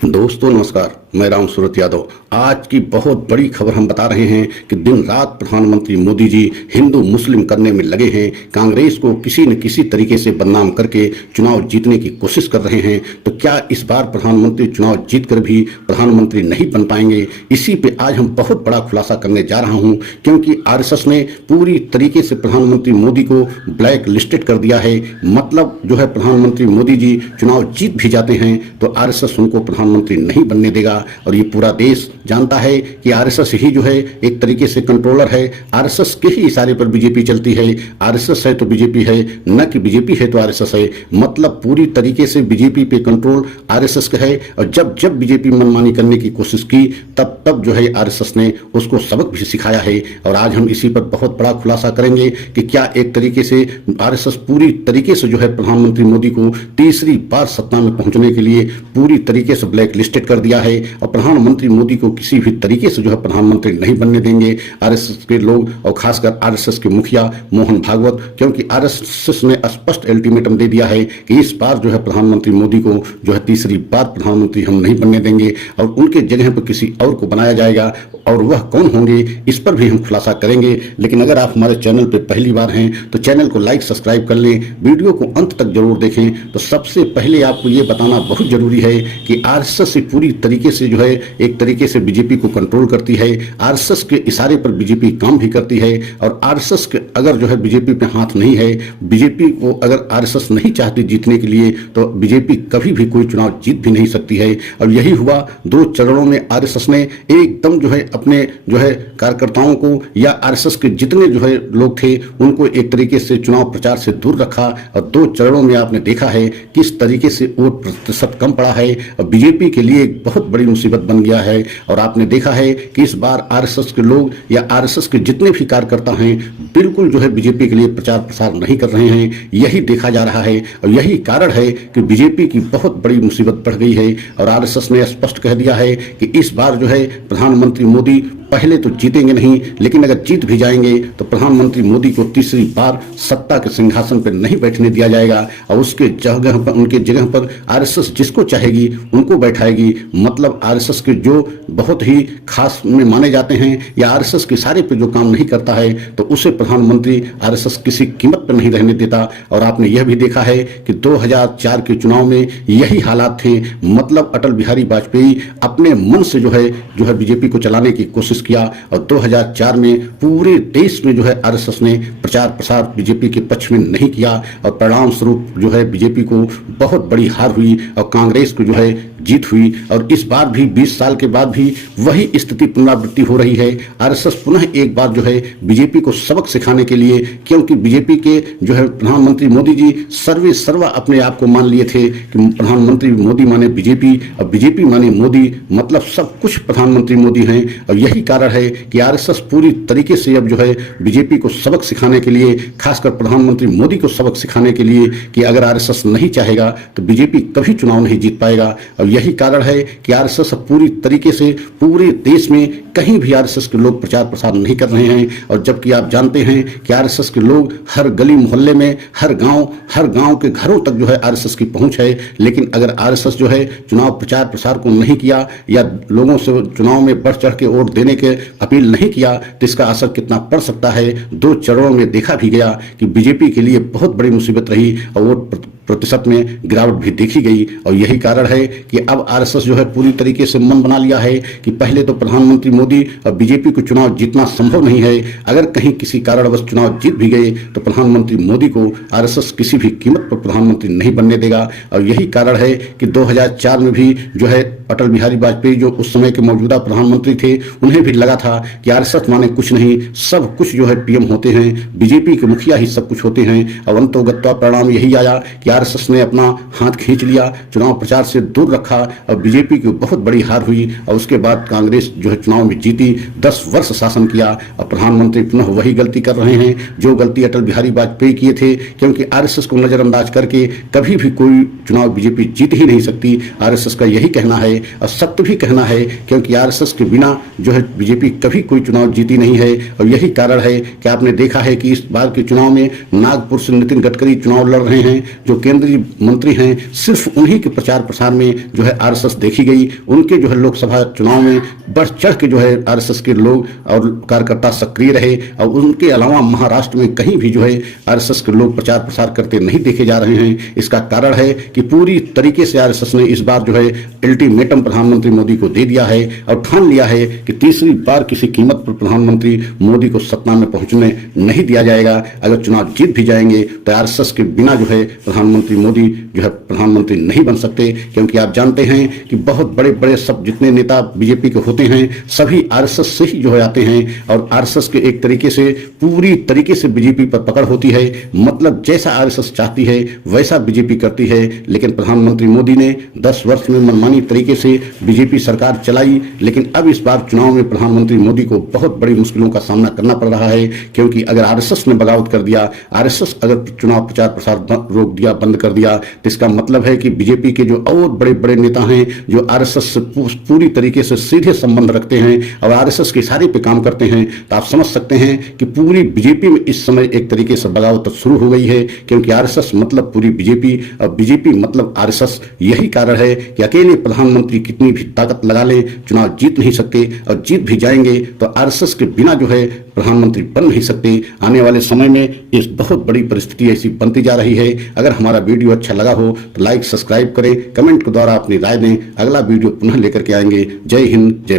दोस्तों नमस्कार, मैं राम सूरत यादव। आज की बहुत बड़ी खबर हम बता रहे हैं कि दिन रात प्रधानमंत्री मोदी जी हिंदू मुस्लिम करने में लगे हैं। कांग्रेस को किसी न किसी तरीके से बदनाम करके चुनाव जीतने की कोशिश कर रहे हैं। तो क्या इस बार प्रधानमंत्री चुनाव जीतकर भी प्रधानमंत्री नहीं बन पाएंगे? इसी पे आज हम बहुत बड़ा खुलासा करने जा रहा हूं, क्योंकि आरएसएस ने पूरी तरीके से प्रधानमंत्री मोदी को ब्लैक लिस्टेड कर दिया है। मतलब जो है प्रधानमंत्री मोदी जी चुनाव जीत भी जाते हैं तो आरएसएस उनको प्रधानमंत्री नहीं बनने देगा। और ये पूरा देश जानता है कि आरएसएस ही जो है एक तरीके से कंट्रोलर है। आरएसएस के ही इशारे पर बीजेपी चलती है। आरएसएस है तो बीजेपी है, न कि बीजेपी है तो आरएसएस है। मतलब पूरी तरीके से बीजेपी पे कंट्रोल आरएसएस का है। और जब जब बीजेपी मनमानी करने की कोशिश की तब तब जो है आरएसएस ने उसको सबक भी सिखाया है। और आज हम इसी पर बहुत बड़ा खुलासा करेंगे कि क्या एक तरीके से आरएसएस पूरी तरीके से जो है प्रधानमंत्री मोदी को तीसरी बार सत्ता में पहुंचने के लिए पूरी तरीके से ब्लैक लिस्टेड कर दिया है। और प्रधानमंत्री मोदी को किसी भी तरीके से जो है प्रधानमंत्री नहीं बनने देंगे आरएसएस के लोग, और खासकर आरएसएस के मुखिया मोहन भागवत, क्योंकि आरएसएस ने स्पष्ट अल्टीमेटम दे दिया है कि इस बार जो है प्रधानमंत्री मोदी को जो है तीसरी बार प्रधानमंत्री हम नहीं बनने देंगे और उनके जगह पर किसी और को बनाया जाएगा। और वह कौन होंगे इस पर भी हम खुलासा करेंगे। लेकिन अगर आप हमारे चैनल पर पहली बार हैं तो चैनल को लाइक सब्सक्राइब कर लें, वीडियो को अंत तक जरूर देखें। तो सबसे पहले आपको ये बताना बहुत जरूरी है कि आरएसएस से पूरी तरीके से जो है एक तरीके से बीजेपी को कंट्रोल करती है। आरएसएस के इशारे पर बीजेपी काम भी करती है। और आरएसएस के अगर जो है बीजेपी पे हाथ नहीं है, बीजेपी को अगर आरएसएस नहीं चाहती जीतने के लिए, तो बीजेपी कभी भी कोई चुनाव जीत भी नहीं सकती है। और यही हुआ, 2 चरणों में आरएसएस ने एकदम जो है अपने जो है कार्यकर्ताओं को या आरएसएस के जितने जो है लोग थे उनको एक तरीके से चुनाव प्रचार से दूर रखा। और 2 चरणों में आपने देखा है किस तरीके से वोट प्रतिशत कम पड़ा है और बीजेपी के लिए एक बहुत बड़ी मुसीबत बन गया है। और आपने देखा है कि इस बार आरएसएस के लोग या आरएसएस के जितने भी कार्यकर्ता हैं बिल्कुल जो है बीजेपी के लिए प्रचार प्रसार नहीं कर रहे हैं। यही देखा जा रहा है और यही कारण है कि बीजेपी की बहुत बड़ी मुसीबत बढ़ गई है। और आरएसएस ने स्पष्ट कह दिया है कि इस बार जो है प्रधानमंत्री मोदी पहले तो जीतेंगे नहीं, लेकिन अगर जीत भी जाएंगे तो प्रधानमंत्री मोदी को तीसरी बार सत्ता के सिंहासन पर नहीं बैठने दिया जाएगा। और उसके जगह पर उनके जगह पर आरएसएस जिसको चाहेगी उनको बैठाएगी। मतलब आरएसएस के जो बहुत ही खास में माने जाते हैं या आरएसएस के इशारे पर जो काम नहीं करता है तो उसे प्रधानमंत्री आरएसएस किसी कीमत पर नहीं रहने देता। और आपने यह भी देखा है कि 2004 के चुनाव में यही हालात थे। मतलब अटल बिहारी वाजपेयी अपने मन से जो है बीजेपी को चलाने की कोशिश किया। और 2004 में पूरे देश में जो है आरएसएस ने प्रचार प्रसार बीजेपी के पक्ष में नहीं किया। और परिणाम स्वरूप जो है बीजेपी को बहुत बड़ी हार हुई और कांग्रेस को जो है जीत हुई। और इस बार भी 20 साल के बाद भी वही स्थिति पुनरावृत्ति हो रही है। आरएसएस पुनः एक बार जो है बीजेपी को सबक सिखाने के लिए, क्योंकि बीजेपी के जो है प्रधानमंत्री मोदी जी सर्वे सर्वा अपने आप को मान लिए थे कि प्रधानमंत्री मोदी माने बीजेपी और बीजेपी माने मोदी, मतलब सब कुछ प्रधानमंत्री मोदी हैं। और यही कारण है कि आरएसएस पूरी तरीके से अब जो है बीजेपी को सबक सिखाने के लिए, खासकर प्रधानमंत्री मोदी को सबक सिखाने के लिए कि अगर आरएसएस नहीं चाहेगा तो बीजेपी कभी चुनाव नहीं जीत पाएगा। और यही कारण है कि आरएसएस पूरी तरीके से पूरे देश में कहीं भी आरएसएस के लोग प्रचार प्रसार नहीं कर रहे हैं। और जबकि आप जानते हैं कि आरएसएस के लोग हर गली मोहल्ले में, हर गांव के घरों तक जो है आरएसएस की पहुंच है। लेकिन अगर आरएसएस जो है चुनाव प्रचार प्रसार को नहीं किया या लोगों से चुनाव में बढ़ चढ़ के वोट देने के अपील नहीं किया तो इसका असर कितना पड़ सकता है 2 चरणों में देखा भी गया कि बीजेपी के लिए बहुत बड़ी मुसीबत रही और वोट प्रतिशत में गिरावट भी देखी गई। और यही कारण है कि अब आरएसएस जो है पूरी तरीके से मन बना लिया है कि पहले तो प्रधानमंत्री मोदी और बीजेपी को चुनाव जीतना संभव नहीं है। अगर कहीं किसी कारणवश चुनाव जीत भी गए तो प्रधानमंत्री मोदी को आरएसएस किसी भी कीमत पर प्रधानमंत्री नहीं बनने देगा। और यही कारण है कि 2004 में भी जो है अटल बिहारी वाजपेयी जो उस समय के मौजूदा प्रधानमंत्री थे उन्हें भी लगा था कि आरएसएस माने कुछ नहीं, सब कुछ जो है पीएम होते हैं, बीजेपी के मुखिया ही सब कुछ होते हैं। और अंतोगत्वा परिणाम यही आया कि आरएसएस ने अपना हाथ खींच लिया, चुनाव प्रचार से दूर रखा और बीजेपी की बहुत बड़ी हार हुई। और उसके बाद कांग्रेस जो है चुनाव में जीती, 10 वर्ष शासन किया। और प्रधानमंत्री पुनः वही गलती कर रहे हैं जो गलती अटल बिहारी वाजपेयी किए थे, क्योंकि आरएसएस को नजरअंदाज करके कभी भी कोई चुनाव बीजेपी जीत ही नहीं सकती। आरएसएस का यही कहना है और सत्य भी कहना है, क्योंकि आरएसएस के बिना जो है बीजेपी कभी कोई चुनाव जीती नहीं है। और यही कारण है कि आपने देखा है कि इस बार के चुनाव में नागपुर से नितिन गडकरी चुनाव लड़ रहे हैं, जो केंद्रीय मंत्री हैं सिर्फ उन्हीं के प्रचार प्रसार में जो है आरएसएस देखी गई। उनके जो है लोकसभा चुनाव में बढ़ चढ़ के जो है आरएसएस के लोग और कार्यकर्ता सक्रिय रहे और उनके अलावा महाराष्ट्र में कहीं भी जो है आरएसएस के लोग प्रचार प्रसार करते नहीं देखे जा रहे हैं। इसका कारण है कि पूरी तरीके से आरएसएस ने इस बार जो है अल्टीमेटम प्रधानमंत्री मोदी को दे दिया है और ठान लिया है कि तीसरी बार किसी कीमत पर प्रधानमंत्री मोदी को सत्ता में पहुंचने नहीं दिया जाएगा। अगर चुनाव जीत भी जाएंगे तो आरएसएस के बिना जो है प्रधानमंत्री मोदी जो है प्रधानमंत्री नहीं बन सकते, क्योंकि आप जानते हैं कि बहुत बड़े बड़े सब जितने नेता बीजेपी के होते हैं सभी आरएसएस से ही जो है आते हैं और आरएसएस के एक तरीके से पूरी तरीके से बीजेपी पर पकड़ होती है। मतलब जैसा आरएसएस चाहती है वैसा बीजेपी करती है। लेकिन प्रधानमंत्री मोदी ने 10 वर्ष में मनमानी तरीके से बीजेपी सरकार चलाई, लेकिन अब इस बार चुनाव में प्रधानमंत्री मोदी को बहुत बड़ी मुश्किलों का सामना करना पड़ रहा है, क्योंकि अगर आरएसएस ने बगावत कर दिया, आरएसएस अगर चुनाव प्रचार प्रसार रोक दिया, बंद कर दिया, तो इसका मतलब है कि बीजेपी के जो और बड़े बड़े नेता हैं जो आरएसएस से पूरी तरीके से सीधे संबंध रखते हैं और आरएसएस के इशारे पे काम करते हैं, तो आप समझ सकते हैं कि पूरी बीजेपी में इस समय एक तरीके से बगावत शुरू हो गई है, क्योंकि आरएसएस मतलब पूरी बीजेपी और बीजेपी मतलब आरएसएस। यही कारण है कि अकेले प्रधानमंत्री कितनी भी ताकत लगा ले चुनाव जीत नहीं सकते और जीत भी जाएंगे तो आरएसएस के बिना जो है प्रधानमंत्री बन नहीं सकते। आने वाले समय में इस बहुत बड़ी परिस्थिति ऐसी बनती जा रही है। अगर हमारा वीडियो अच्छा लगा हो तो लाइक सब्सक्राइब करें, कमेंट के द्वारा अपनी राय दें। अगला वीडियो पुनः लेकर के आएंगे। जय हिंद, जय भारत।